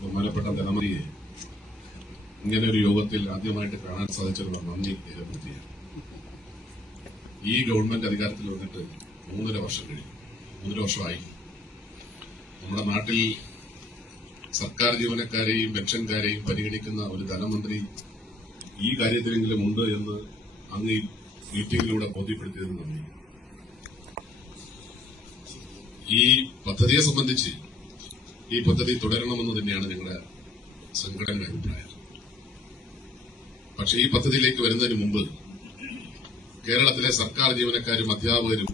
ബഹുമാനപ്പെട്ട ധനമന്ത്രിയെ ഇങ്ങനെ ഒരു യോഗത്തിൽ ആദ്യമായിട്ട് കാണാൻ സാധിച്ചതിനുള്ള നന്ദി രേഖപ്പെടുത്തുകയാണ്. ഈ ഗവൺമെന്റ് അധികാരത്തിൽ വന്നിട്ട് 3.5 വർഷം കഴിഞ്ഞു. 3.5 വർഷമായി. നമ്മുടെ നാട്ടിൽ സർക്കാർ ജീവനക്കാരെയും പെൻഷൻകാരെയും പരിഗണിക്കുന്ന ഒരു ധനമന്ത്രി ഈ കാര്യത്തിലെങ്കിലും ഉണ്ട് എന്ന് അങ്ങ് ഈ മീറ്റിംഗിലൂടെ ബോധ്യപ്പെടുത്തിയതിന് നന്ദി. ഈ പദ്ധതിയെ സംബന്ധിച്ച് ഈ പദ്ധതി തുടരണമെന്ന് തന്നെയാണ് ഞങ്ങളുടെ സംഘടനയുടെ അഭിപ്രായം. പക്ഷേ ഈ പദ്ധതിയിലേക്ക് വരുന്നതിന് മുമ്പ് കേരളത്തിലെ സർക്കാർ ജീവനക്കാരും അധ്യാപകരും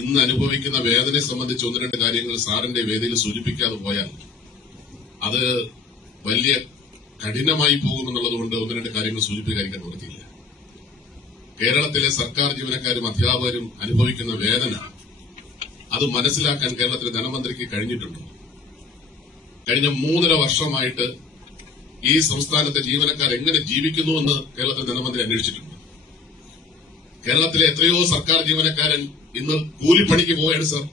ഇന്ന് അനുഭവിക്കുന്ന വേദനയെ സംബന്ധിച്ച് 1-2 കാര്യങ്ങൾ സാറിന്റെ വേദിയിൽ സൂചിപ്പിക്കാതെ പോയാൽ അത് വലിയ കഠിനമായി പോകുമെന്നുള്ളതുകൊണ്ട് 1-2 കാര്യങ്ങൾ സൂചിപ്പിക്കാതിരിക്കാൻ നിവൃത്തിയില്ല. കേരളത്തിലെ സർക്കാർ ജീവനക്കാരും അധ്യാപകരും അനുഭവിക്കുന്ന വേദന അത് മനസ്സിലാക്കാൻ കേരളത്തിലെ ധനമന്ത്രിക്ക് കഴിഞ്ഞിട്ടുണ്ട്. കഴിഞ്ഞ 3.5 വർഷമായിട്ട് ഈ സംസ്ഥാനത്തെ ജീവനക്കാർ എങ്ങനെ ജീവിക്കുന്നുവെന്ന് കേരളത്തിലെ ധനമന്ത്രി അന്വേഷിച്ചിട്ടുണ്ട്. കേരളത്തിലെ എത്രയോ സർക്കാർ ജീവനക്കാരൻ ഇന്ന് കൂലിപ്പണിക്ക് പോവുകയാണ് സർ.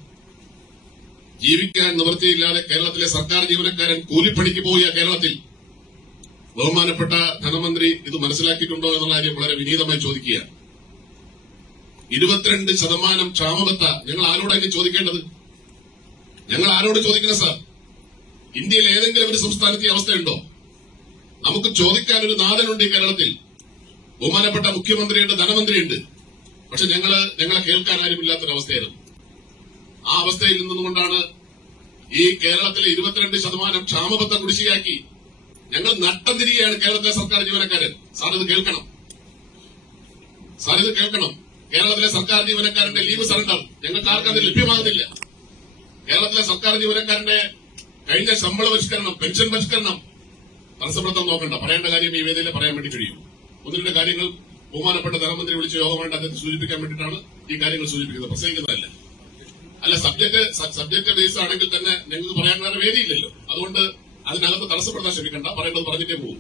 ജീവിക്കാൻ നിവൃത്തിയില്ലാതെ കേരളത്തിലെ സർക്കാർ ജീവനക്കാരൻ കൂലിപ്പണിക്ക് പോവുക. കേരളത്തിൽ ബഹുമാനപ്പെട്ട ധനമന്ത്രി ഇത് മനസ്സിലാക്കിയിട്ടുണ്ടോ എന്നുള്ള കാര്യം വളരെ വിനീതമായി ചോദിക്കുകയാണ്. 22% ക്ഷാമബത്ത ഞങ്ങൾ ആരോടാണ് ചോദിക്കേണ്ടത്? ഞങ്ങൾ ആരോട് ചോദിക്കണം സാർ? ഇന്ത്യയിൽ ഏതെങ്കിലും ഒരു സംസ്ഥാനത്ത് ഈ അവസ്ഥയുണ്ടോ? നമുക്ക് ചോദിക്കാനൊരു നാഥനുണ്ട് ഈ കേരളത്തിൽ. ബഹുമാനപ്പെട്ട മുഖ്യമന്ത്രിയുണ്ട്, ധനമന്ത്രിയുണ്ട്. പക്ഷെ ഞങ്ങളെ കേൾക്കാൻ ആരുമില്ലാത്തൊരവസ്ഥയായിരുന്നു. ആ അവസ്ഥയിൽ നിന്നുകൊണ്ടാണ് ഈ കേരളത്തിലെ 22% ക്ഷാമബത്ത കുടിശ്ശികയാക്കി ഞങ്ങൾ നട്ടം തിരികെയാണ് കേരളത്തിലെ സർക്കാർ ജീവനക്കാരൻ. സാർ ഇത് കേൾക്കണം. കേരളത്തിലെ സർക്കാർ ജീവനക്കാരന്റെ ലീവ് സറണ്ടർ ഞങ്ങൾക്ക് ആർക്കത് ലഭ്യമാകുന്നില്ല. കേരളത്തിലെ സർക്കാർ ജീവനക്കാരന്റെ കഴിഞ്ഞ ശമ്പള പരിഷ്കരണം, പെൻഷൻ പരിഷ്കരണം തടസ്സപ്പെടുത്താൻ നോക്കണ്ട. പറയേണ്ട കാര്യം ഈ വേദിയിൽ പറയാൻ വേണ്ടി കഴിയും. 1-2 കാര്യങ്ങൾ ബഹുമാനപ്പെട്ട ധനമന്ത്രി വിളിച്ച യോഗമായിട്ട് അദ്ദേഹത്തെ സൂചിപ്പിക്കാൻ വേണ്ടിയിട്ടാണ് ഈ കാര്യങ്ങൾ സൂചിപ്പിക്കുന്നത്, പ്രസംഗിക്കുന്നതല്ല. അല്ല, സബ്ജക്ട് ബേസ് ആണെങ്കിൽ തന്നെ ഞങ്ങൾക്ക് പറയാൻ വേറെ വേദിയില്ലല്ലോ. അതുകൊണ്ട് അതിനകത്ത് തടസ്സപ്പെടുത്താൻ ശ്രമിക്കണ്ട. പറയേണ്ടത് പറഞ്ഞിട്ടേ പോകും.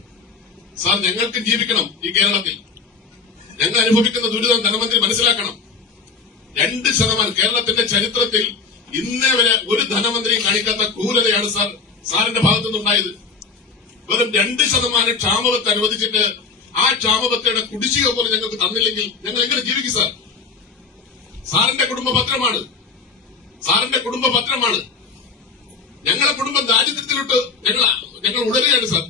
സാർ, ഞങ്ങൾക്ക് ജീവിക്കണം ഈ കേരളത്തിൽ. ഞങ്ങൾ അനുഭവിക്കുന്ന ദുരിതം ധനമന്ത്രി മനസ്സിലാക്കണം. 2% കേരളത്തിന്റെ ചരിത്രത്തിൽ ഇന്നേ വരെ ഒരു ധനമന്ത്രിയും കാണിക്കാത്ത ക്രൂരതയാണ് സാറിന്റെ ഭാഗത്തുനിന്നുണ്ടായത്. വെറും 2% ക്ഷാമബത്ത അനുവദിച്ചിട്ട് ആ ക്ഷാമബത്തയുടെ കുടിശ്ശിക പോലും ഞങ്ങൾക്ക് തന്നില്ലെങ്കിൽ ഞങ്ങൾ എങ്ങനെ ജീവിക്കും സാർ? സാറിന്റെ കുടുംബ പത്രമാണ്. ഞങ്ങളെ കുടുംബം ദാരിദ്ര്യത്തിലോട്ട് ഞങ്ങൾ ഉടരുകയാണ് സാർ.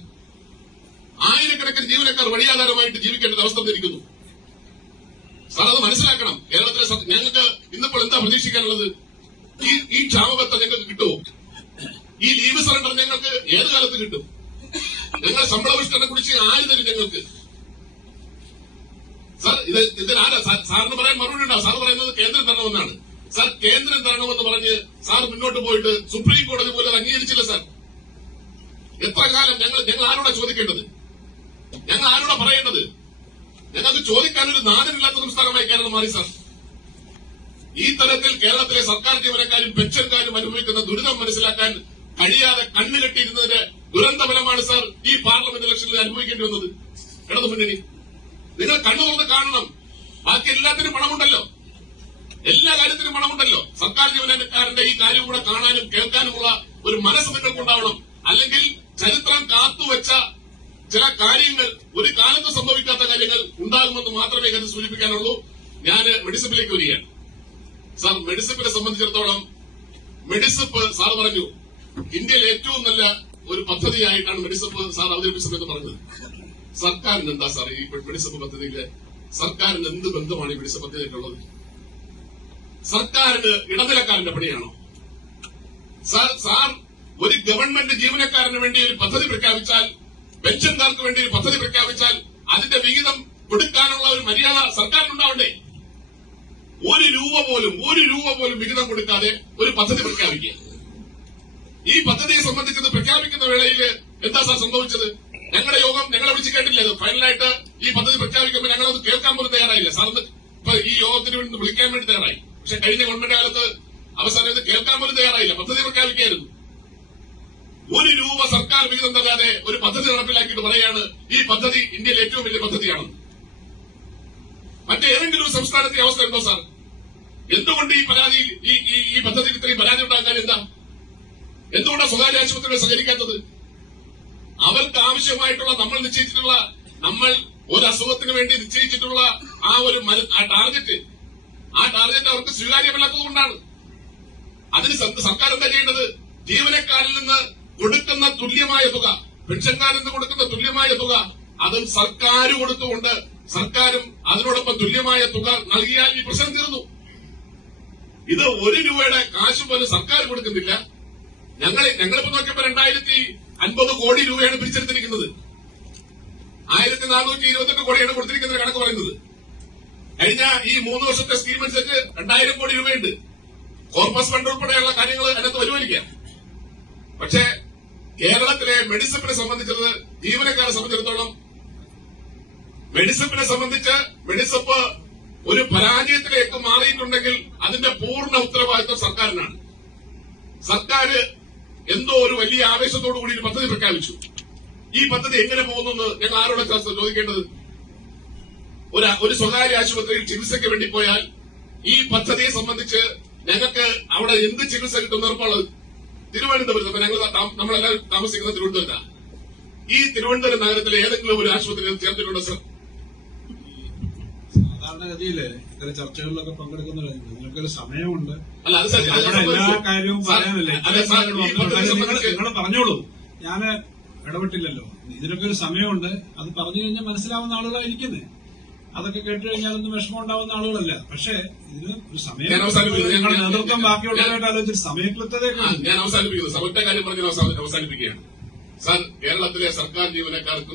ആയിരക്കണക്കിന് ജീവനക്കാർ വഴിയാധാരമായിട്ട് ജീവിക്കേണ്ട അവസ്ഥ വന്നിരിക്കുന്നു. സാർ, അത് മനസ്സിലാക്കണം. കേരളത്തിലെ ഞങ്ങൾക്ക് ഇന്നിപ്പോൾ എന്താ പ്രതീക്ഷിക്കാനുള്ളത്? ഈ ക്ഷാമബത്ത ഞങ്ങൾക്ക് കിട്ടുമോ? ഈ ലീവ് സറണ്ടർ ഞങ്ങൾക്ക് ഏത് കാലത്ത് കിട്ടും? ഞങ്ങൾ ശമ്പള പരിഷ്കരണം കുറിച്ച് ആര് തരും ഞങ്ങൾക്ക്? സാർ, ഇതിനാരാ സാറിന് പറയാൻ മറുപടി ഉണ്ടാവും. സാർ പറയുന്നത് കേന്ദ്രം തരണമെന്നാണ്. സാർ, കേന്ദ്രം തരണമെന്ന് പറഞ്ഞ് സാർ മുന്നോട്ട് പോയിട്ട് സുപ്രീം കോടതി പോലും അത് അംഗീകരിച്ചില്ല സാർ. എത്ര കാലം ഞങ്ങൾ ആരോടാ ചോദിക്കേണ്ടത്? ഞങ്ങൾ ആരോടാ പറയേണ്ടത്? ഞങ്ങൾക്ക് ചോദിക്കാനൊരു നാടിനില്ലാത്ത സംസ്ഥാനമായി കേരളം മാറി സാർ. ഈ തലത്തിൽ കേരളത്തിലെ സർക്കാർ ജീവനക്കാരും പെൻഷൻകാരും അനുഭവിക്കുന്ന ദുരിതം മനസ്സിലാക്കാൻ കഴിയാതെ കണ്ണുകെട്ടിയിരുന്നതിന്റെ ദുരന്തഫലമാണ് സാർ ഈ പാർലമെന്റ് ഇലക്ഷനിൽ അനുഭവിക്കേണ്ടി വന്നത്. ഇടതു മുന്നണി, നിങ്ങൾ കണ്ണു തുറന്ന് കാണണം. ബാക്കി എല്ലാത്തിനും പണമുണ്ടല്ലോ, എല്ലാ കാര്യത്തിനും പണമുണ്ടല്ലോ. സർക്കാർ ജീവനക്കാരന്റെ ഈ കാര്യം കൂടെ കാണാനും കേൾക്കാനുമുള്ള ഒരു മനസ്സ് നിങ്ങൾക്കുണ്ടാവണം. അല്ലെങ്കിൽ ചരിത്രം കാത്തുവെച്ച ചില കാര്യങ്ങൾ, ഒരു കാലത്ത് സംഭവിക്കാത്ത കാര്യങ്ങൾ ഉണ്ടാകുമെന്ന് മാത്രമേ ഇത് സൂചിപ്പിക്കാനുള്ളൂ. ഞാൻ മെഡിസിപ്പിലേക്ക് വരികയാണ്. സാർ, മെഡിസിപ്പിനെ സംബന്ധിച്ചിടത്തോളം മെഡിസിപ്പ് സാർ പറഞ്ഞു ഇന്ത്യയിൽ ഏറ്റവും നല്ല ഒരു പദ്ധതിയായിട്ടാണ് മെഡിസിപ്പ് സാർ അവതരിപ്പിച്ചതെന്ന് പറഞ്ഞത്. സർക്കാരിന് എന്താ സാർ ഈ മെഡിസിപ്പ് പദ്ധതിയിലെ സർക്കാരിന് എന്ത് ബന്ധമാണ് ഈ മെഡിസിപ്പ് പദ്ധതിയായിട്ടുള്ളത്? സർക്കാരിന് ഇടനിലക്കാരന്റെ പണിയാണോ? സാർ ഒരു ഗവൺമെന്റ് ജീവനക്കാരന് വേണ്ടി ഒരു പദ്ധതി പ്രഖ്യാപിച്ചാൽ, പെൻഷൻകാർക്ക് വേണ്ടി ഒരു പദ്ധതി പ്രഖ്യാപിച്ചാൽ അതിന്റെ വിഹിതം കൊടുക്കാനുള്ള ഒരു മര്യാദ സർക്കാരിനുണ്ടാവണ്ടേ? 1 രൂപ പോലും വിഹിതം കൊടുക്കാതെ ഒരു പദ്ധതി പ്രഖ്യാപിക്കുക. ഈ പദ്ധതിയെ സംബന്ധിച്ചത് പ്രഖ്യാപിക്കുന്ന വേളയിൽ എന്താ സാർ സംഭവിച്ചത്? ഞങ്ങളുടെ യോഗം ഞങ്ങളെ വിളിച്ച് കേട്ടില്ലേ? ഫൈനലായിട്ട് ഈ പദ്ധതി പ്രഖ്യാപിക്കുമ്പോൾ ഞങ്ങളത് കേൾക്കാൻ പോലും തയ്യാറായില്ല. സാറിന് ഇപ്പൊ ഈ യോഗത്തിന് വേണ്ടി വിളിക്കാൻ വേണ്ടി തയ്യാറായി. പക്ഷെ കഴിഞ്ഞ ഗവൺമെന്റ് കാലത്ത് അവസാനം ഇത് കേൾക്കാൻ പോലും തയ്യാറായില്ല. പദ്ധതി പ്രഖ്യാപിക്കായിരുന്നു. 1 രൂപ സർക്കാർ വിഹിതം തരാതെ ഒരു പദ്ധതി നടപ്പിലാക്കിയിട്ട് പറയാണ് ഈ പദ്ധതി ഇന്ത്യയിലെ ഏറ്റവും വലിയ പദ്ധതിയാണെന്ന്. മറ്റേതെങ്കിലും ഒരു സംസ്ഥാനത്തെ അവസ്ഥ ഉണ്ടോ സാർ? എന്തുകൊണ്ട് ഈ പദ്ധതിയിൽ ഇത്രയും പരാതി ഉണ്ടാക്കാൻ എന്താ? എന്തുകൊണ്ടാണ് സ്വകാര്യ ആശുപത്രികൾ സഹകരിക്കാത്തത്? അവർക്ക് ആവശ്യമായിട്ടുള്ള നമ്മൾ നിശ്ചയിച്ചിട്ടുള്ള ഒരു അസുഖത്തിന് വേണ്ടി നിശ്ചയിച്ചിട്ടുള്ള ആ ടാർഗറ്റ് അവർക്ക് സ്വീകാര്യമല്ലാത്തത് കൊണ്ടാണ്. അതിന് സർക്കാർ എന്താ ചെയ്യേണ്ടത്? ജീവനക്കാരിൽ നിന്ന് കൊടുക്കുന്ന തുല്യമായ തുക, പെൻഷൻകാരിൽ നിന്ന് കൊടുക്കുന്ന തുല്യമായ തുക അതും സർക്കാർ കൊടുത്തുകൊണ്ട് സർക്കാരും അതിനോടൊപ്പം തുല്യമായ തുക നൽകിയാൽ ഈ പ്രശ്നം തീർന്നു. ഇത് 1 രൂപയുടെ കാശ് പോലും സർക്കാർ കൊടുക്കുന്നില്ല. ഞങ്ങളിപ്പോ നോക്കിയപ്പോ 2050 കോടി രൂപയാണ് പിരിച്ചെടുത്തിരിക്കുന്നത്. 1428 കോടിയാണ് കൊടുത്തിരിക്കുന്നത് കണക്ക് പറയുന്നത്. കഴിഞ്ഞ ഈ 3 വർഷത്തെ സ്കീം അനുസരിച്ച് 2000 കോടി രൂപയുണ്ട്. കോർപ്പസ് ഫണ്ട് ഉൾപ്പെടെയുള്ള കാര്യങ്ങൾ അതിനകത്ത് വരുമാനിക്കാം. പക്ഷേ കേരളത്തിലെ മെഡിസപ്പിനെ സംബന്ധിച്ചത്, ജീവനക്കാരെ സംബന്ധിച്ചിടത്തോളം മെഡിസപ്പ് ഒരു പരാജയത്തിലേക്ക് മാറിയിട്ടുണ്ടെങ്കിൽ അതിന്റെ പൂർണ്ണ ഉത്തരവാദിത്വം സർക്കാരിനാണ്. സർക്കാർ എന്തോ ഒരു വലിയ ആവേശത്തോടു കൂടി ഒരു പദ്ധതി പ്രഖ്യാപിച്ചു. ഈ പദ്ധതി എങ്ങനെ പോകുന്നു ഞങ്ങൾ ആരോടെ ചോദിക്കേണ്ടത്? ഒരു സ്വകാര്യ ആശുപത്രിയിൽ ചികിത്സയ്ക്ക് വേണ്ടി പോയാൽ ഈ പദ്ധതിയെ സംബന്ധിച്ച് ഞങ്ങൾക്ക് അവിടെ എന്ത് ചികിത്സ കിട്ടുന്ന ഉറപ്പുള്ളത്? തിരുവനന്തപുരത്ത് നമ്മളെല്ലാവരും താമസിക്കുന്നത് തിരുവനന്തപുരത്താണ്. ഈ തിരുവനന്തപുരം നഗരത്തിലെ ഏതെങ്കിലും ഒരു ആശുപത്രിയിൽ ചേർത്തിട്ടുണ്ടോ സർ? സാധാരണഗതിയില് ഇത്തരം ചർച്ചകളിലൊക്കെ പങ്കെടുക്കുന്ന നിങ്ങൾക്കൊരു സമയമുണ്ട്. അല്ല, അത് എല്ലാ കാര്യവും പറയാനല്ലേ നിങ്ങൾ പറഞ്ഞോളൂ, ഞാന് ഇടപെട്ടില്ലല്ലോ. ഇതിനൊക്കെ ഒരു സമയമുണ്ട്. അത് പറഞ്ഞു കഴിഞ്ഞാൽ മനസ്സിലാവുന്ന ആളുകളാണ് ഇരിക്കുന്നത്. അതൊക്കെ കേട്ട് കഴിഞ്ഞാലൊന്നും വിഷമം ഉണ്ടാവുന്ന ആളുകളല്ല. പക്ഷേ ഇതിന് ഒരു സമയം, ഞങ്ങളുടെ നേതൃത്വം ബാക്കിയുള്ളവരായിട്ട് ആലോചിച്ചിട്ട് സമയക്ലിപ്തതയൊക്കെ ഞാൻ അവസാനിപ്പിക്കുന്നു. സമയത്തെ കാര്യം പറഞ്ഞ് അവസാനിപ്പിക്കുകയാണ്. സാർ, കേരളത്തിലെ സർക്കാർ ജീവനക്കാർക്കും